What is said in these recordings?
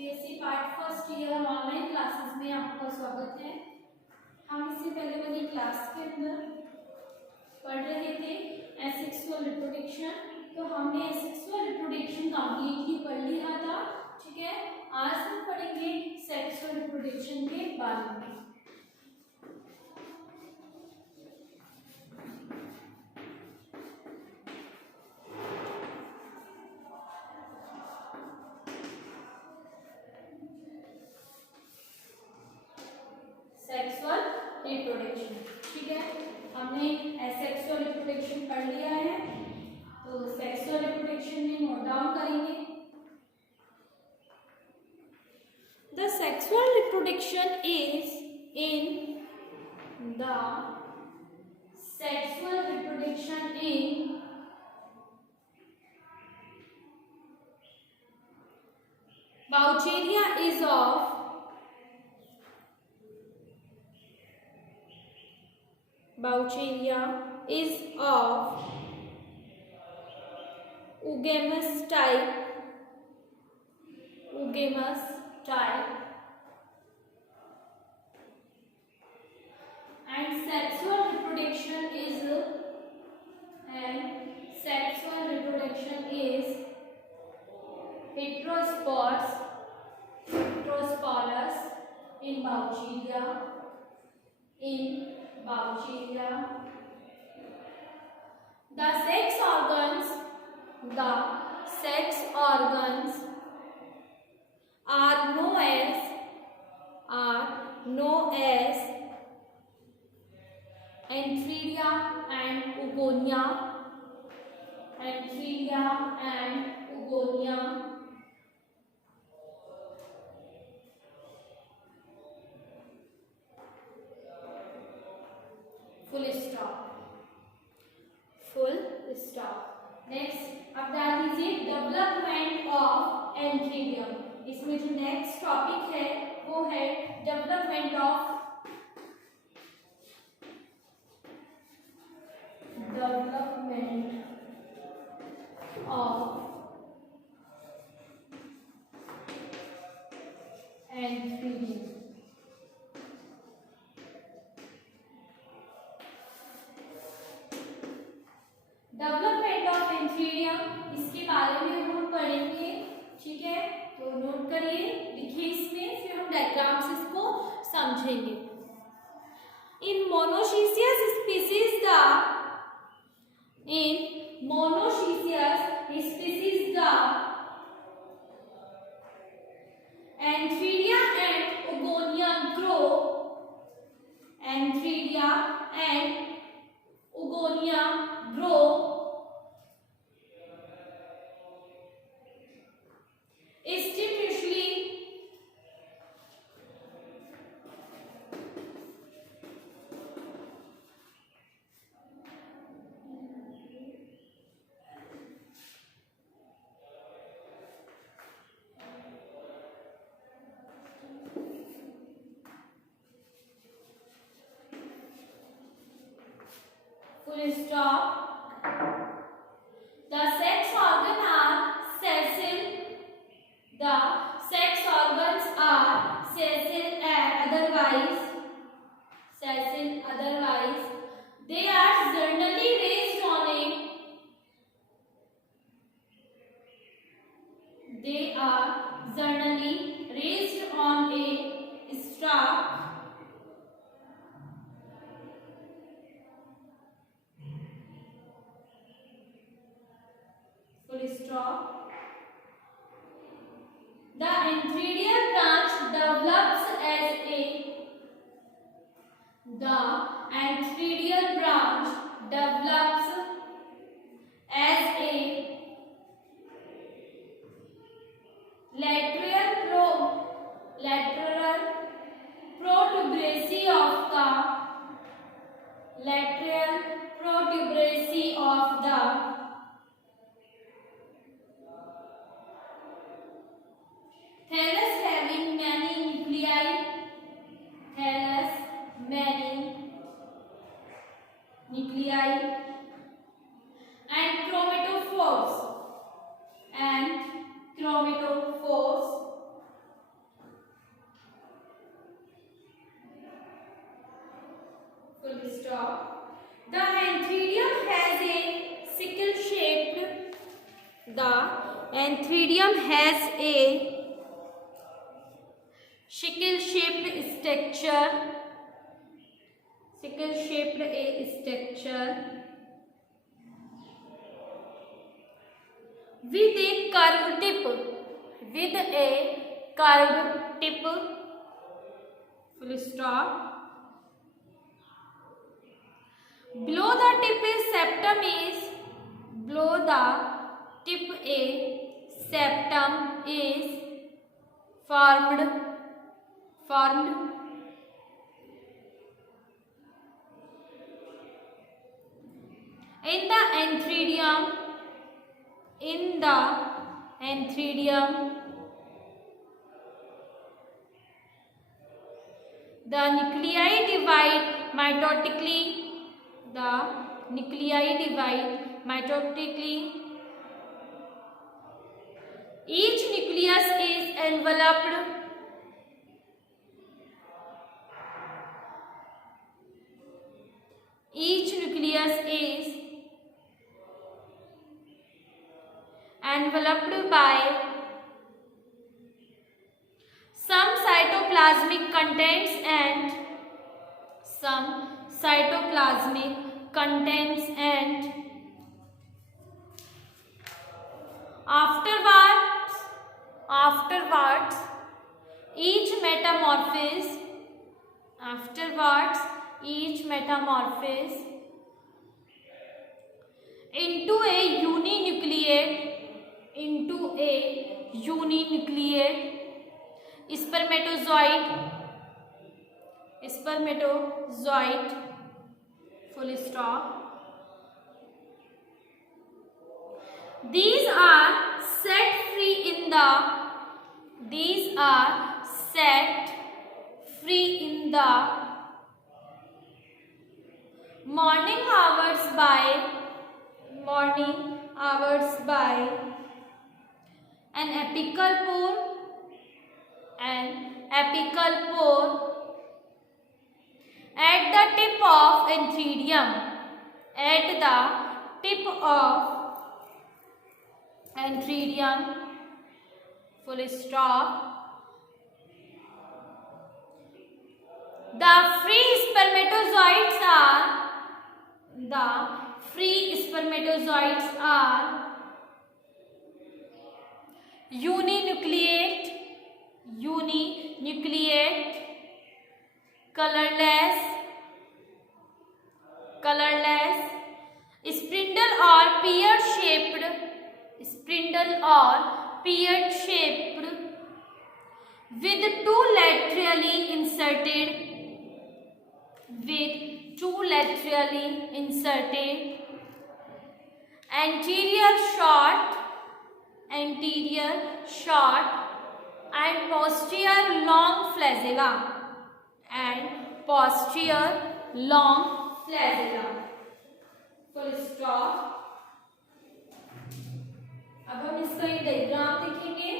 BSc part first year online classes में आपका स्वागत है। हम इससे पहले वाली क्लास के अंदर पढ़ रहे थे एसेक्सुअल रिप्रोडक्शन। तो हमने एसेक्सुअल रिप्रोडक्शन कंप्लीटली पढ़ लिया था, ठीक है। आज हम पढ़ेंगे सेक्सुअल रिप्रोडक्शन के बारे में। सेक्सुअल रिप्रोडक्शन, ठीक है। हमने एसेक्सुअल रिप्रोडक्शन पढ़ लिया है, तो सेक्सुअल रिप्रोडक्शन में नोट डाउन करेंगे। The sexual reproduction is in the sexual reproduction in Boucheria is of oogamous type, and sexual reproduction is heterosporous in Boucheria. The sex organs are known as antheria and oogonia. Full stop. Next अब डाल दीजिए development of एंथीरियम। इसमें जो next topic है वो है development of एंथीरियम। Development of एंथीरियम, इसके बारे में हम पढ़ेंगे, ठीक है। तो नोट करिए, लिखिए इसमें, फिर हम डायग्राम से इसको समझेंगे। In monoecious species the antheridia and oogonia grow institutionally full stop. The sex organs are sessile. Otherwise they are generally raised on a stalk full stop. The anterior branch develops as a lateral protuberacy of the thallus having many nuclei and chromatophores antheridium has a sickle-shaped structure. With a curved tip. Full stop. Below the tip a septum is formed. In the antheridium, the nuclei divide mitotically. Each nucleus is enveloped by some cytoplasmic contents and afterwards each metamorphosis into a uninucleate spermatozoid. Full stop. These are set free in the morning hours by an apical pore at the tip of antheridium. Full stop. The free spermatozoids are uninucleate, colorless, spindle or pear-shaped, with two laterally inserted anterior short and posterior long flagella. Full stop. अब हम इसका ये diagram देखेंगे.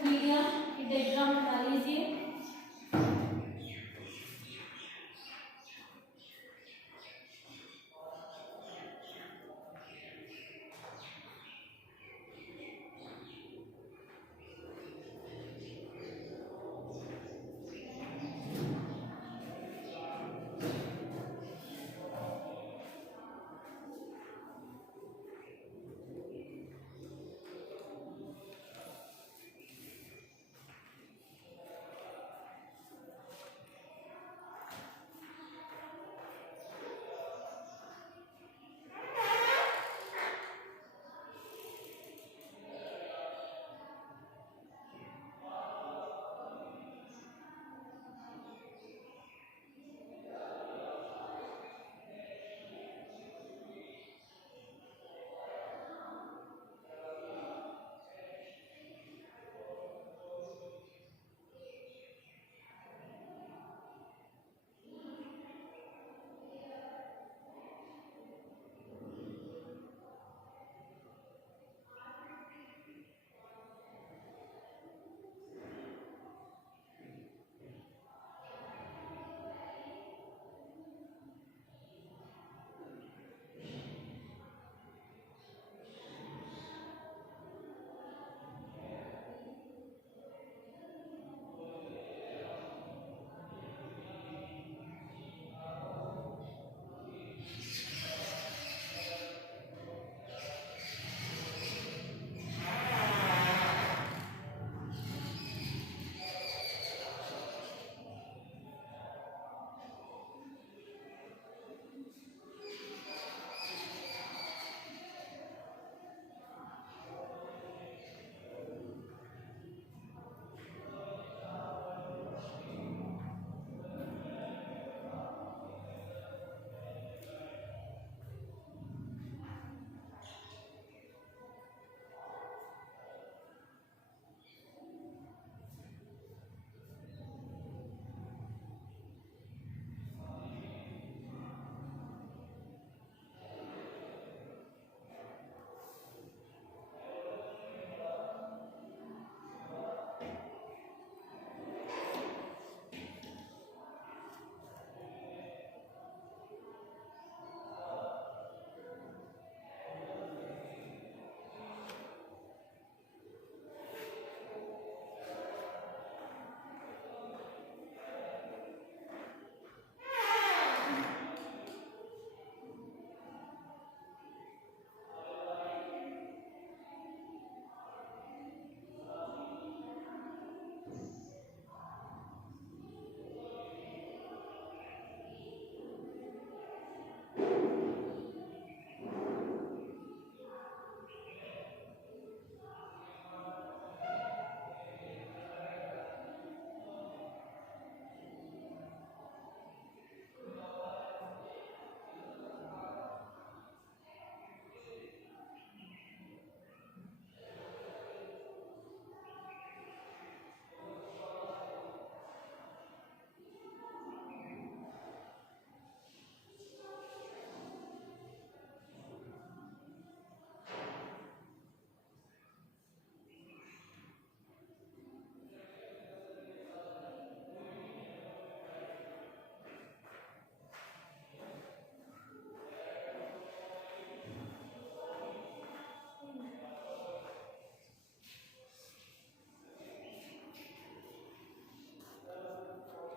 Antheridium की diagram बना लीजिए।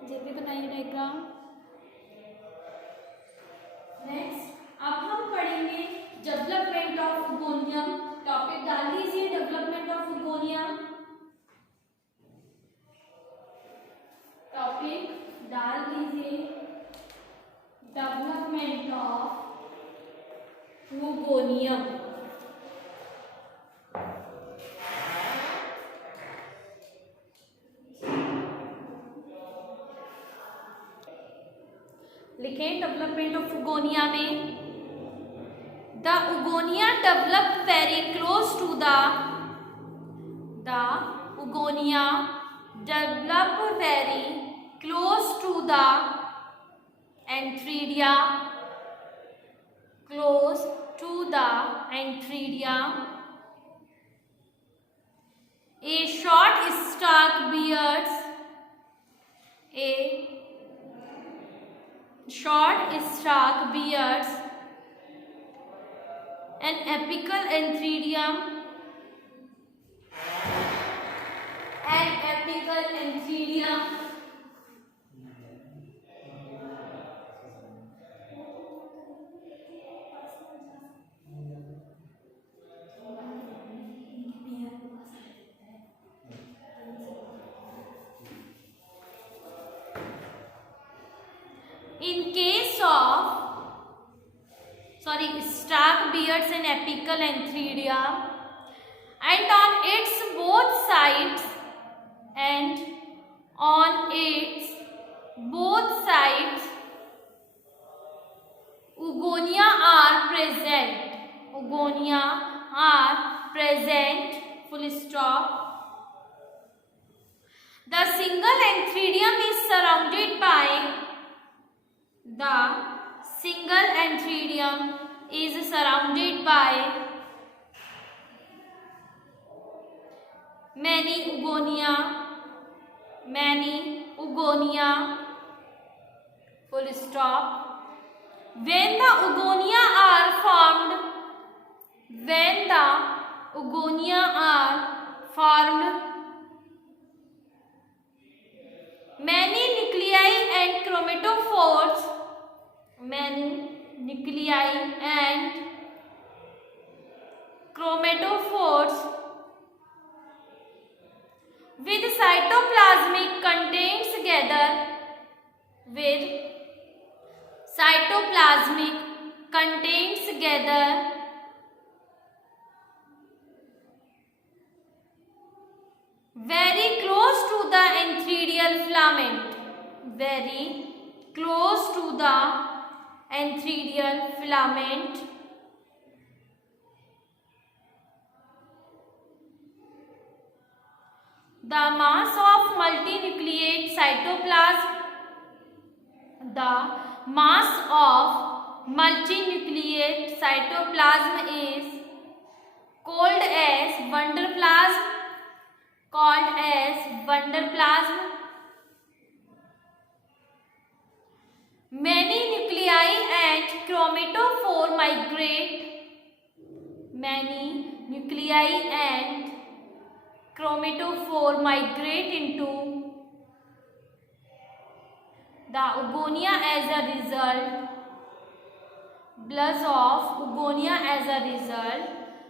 जल्दी बनाइए डायग्राम। नेक्स्ट अब हम पढ़ेंगे डेवलपमेंट ऑफ हुगोनियम। टॉपिक डाल लीजिए डेवलपमेंट ऑफ हुगोनियम। टॉपिक डाल दीजिए डेवलपमेंट ऑफ हुगोनियम। लिखें डेवलपमेंट ऑफ हुगोनिया में the oogonia develop very close to the oogonia develop very close to the antheridia A short stark beards, a short stark beards, an apical antheridium, an apical antheridium, in case of stark beards and apical antheridium, and on its both sides oogonia are present, full stop. The single antheridium is surrounded by many oogonia, full stop. When the oogonia are formed, many nuclei and chromatophores with cytoplasmic contents gather very close to the antheridial filament, The mass of multinucleate cytoplasm is called as Wunderplasm. Many nuclei and chromatophore migrate into the oogonia as a result.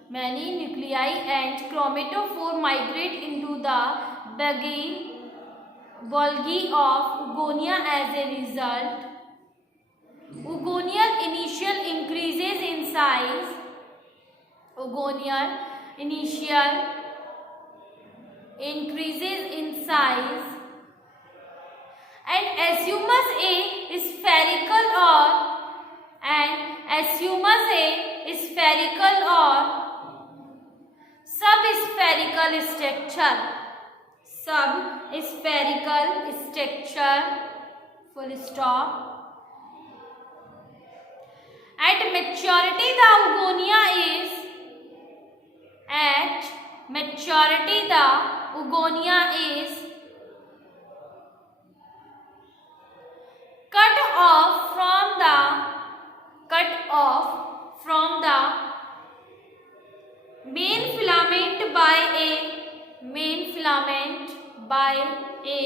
Many nuclei and chromatophore migrate into the bulgi of oogonia as a result. Oogonial initial increases in size. And assumes a spherical or subspherical structure. Full stop. At maturity, the oogonia is cut off from the main filament by a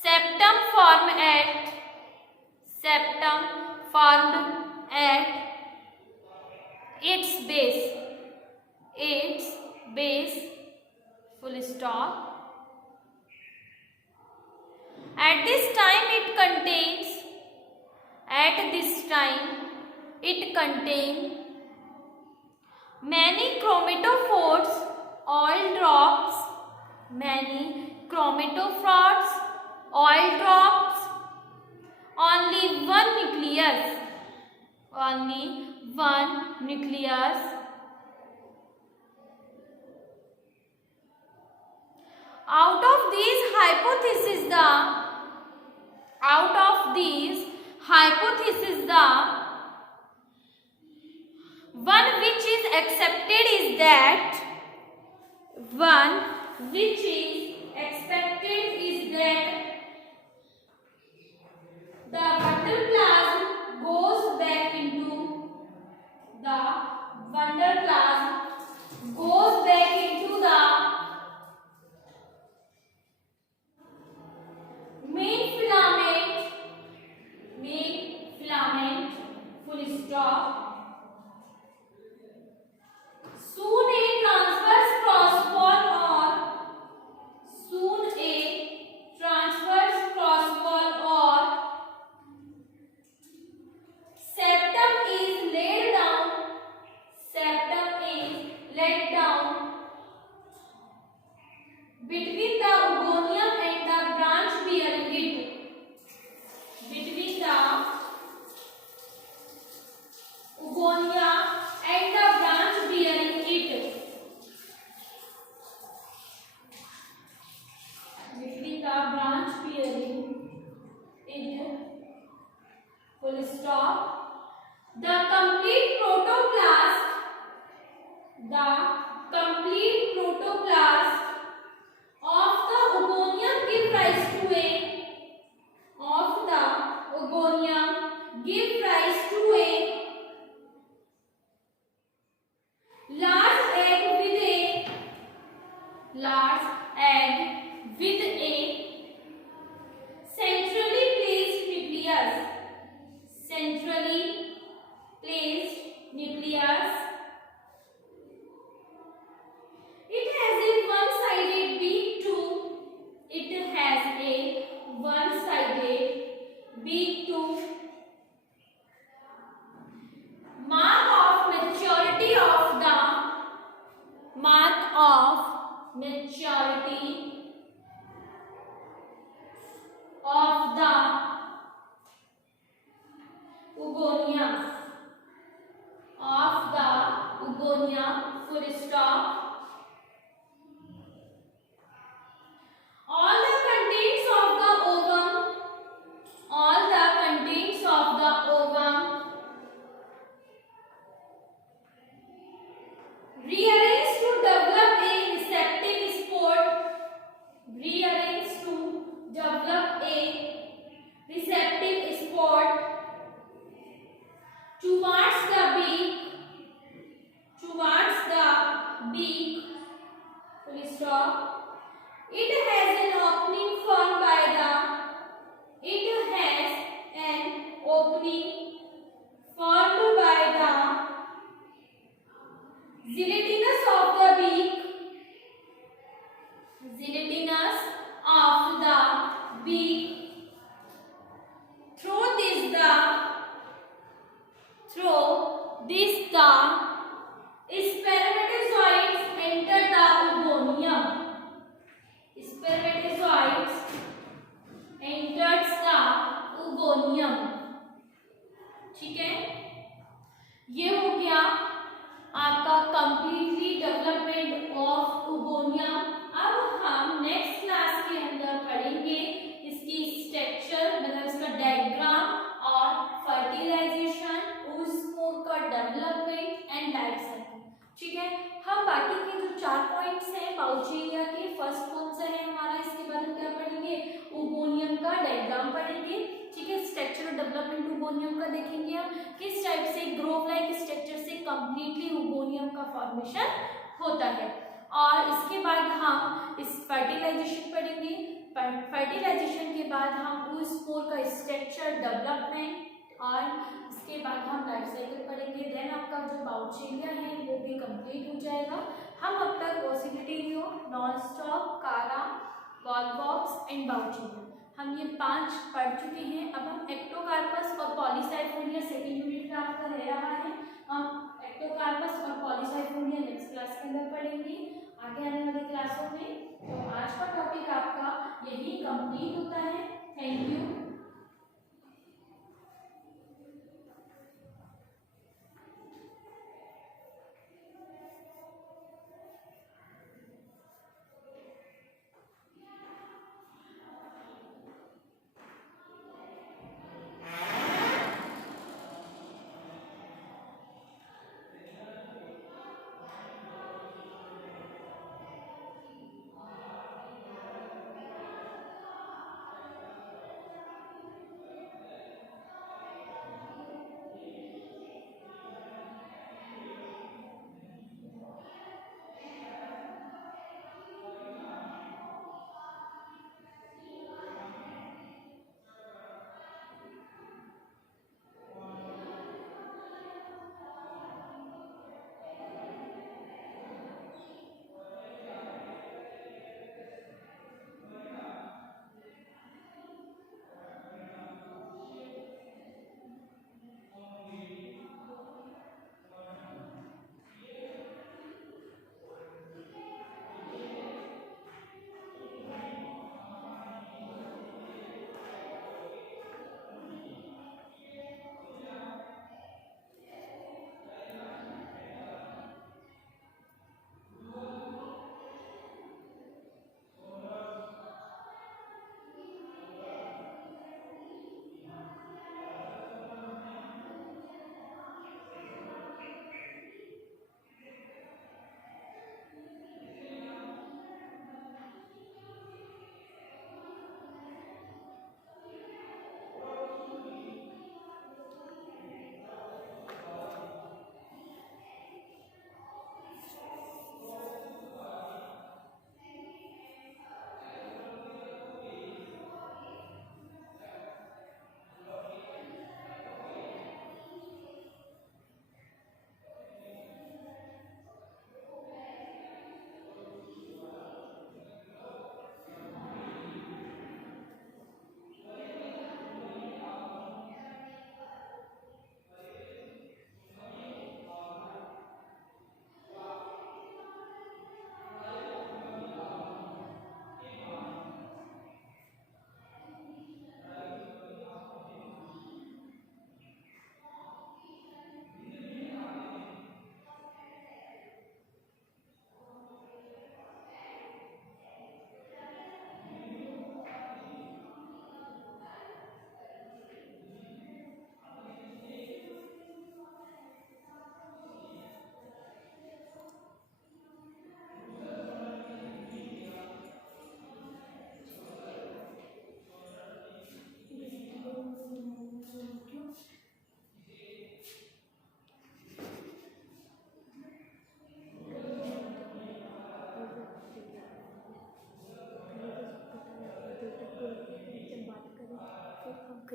septum formed at its base. Full stop. At this time it contains many chromatophores, oil drops, only one nucleus. Out of these hypotheses, the one which is accepted is that one which is expected is that the wanderplasm goes back into the main filament full stop. Soon a transverse crosswall or septum is laid down between the ogonium and the branch bearing it. Between the ogonia and the branch bearing it. Between the branch bearing it. Full stop. The complete protoplast of the ogonium give rise to a large egg with a centrally placed nucleus. It has a one-sided beak too. Mark of maturity of the Ugonia, full stop. All the contents of the ovum rearrange to develop a receptive spot towards the beak, full stop. It has an opening formed by the gelatinous of the beak. Through this the spermatozoids enter the ogonium. ठीक है, ये हो गया आपका completely development of oogonia. अब हम next class के अंदर पढ़ेंगे इसकी स्ट्रक्चर, मतलब इसका डायग्राम और फर्टिलाइजेशन, oospore का डेवलपमेंट एंड लाइफ साइकिल। ठीक है, हम बाकी के जो 4 पॉइंट्स हैं बाउचेरिया के, फर्स्ट कौन सा है हमारा, इसके बारे में क्या पढ़ेंगे, ओगोनियम का डायग्राम पढ़ेंगे। ठीक है, स्ट्रक्चर और डेवलपमेंट ओगोनियम का देखेंगे हम, किस टाइप से ग्रोव लाइक स्ट्रक्चर से कंप्लीटली ओगोनियम का फॉर्मेशन होता है। और इसके बाद हम इस फर्टिलाइजेशन पढ़ेंगे। फर्टिलाइजेशन के बाद हम oospore का स्ट्रक्चर, डेवलपमेंट और इसके बाद हम लाइफ साइकिल पढ़ेंगे। देन आपका जो बाउचेरिया है वो भी कंप्लीट हो जाएगा। हम अब तक ओसिडिटिरियो, नॉन स्टॉप, कारा, वॉलवॉक्स एंड बाउचेरिया हम ये 5 पढ़ चुके हैं। अब हम एक्टोकार्पस और पॉलीसाइफोनिया सेकेंड यूनिट का आपका रह रहा है। हम एक्टोकार्पस और पॉलीसाइफोनिया नेक्स्ट क्लास के अंदर पढ़ेंगे आगे आने वाली क्लासों में। तो आज का टॉपिक आपका यही कंप्लीट होता है। Thank you.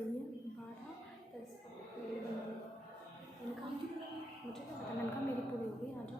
रही है 12 10 पेड़ बन रही है।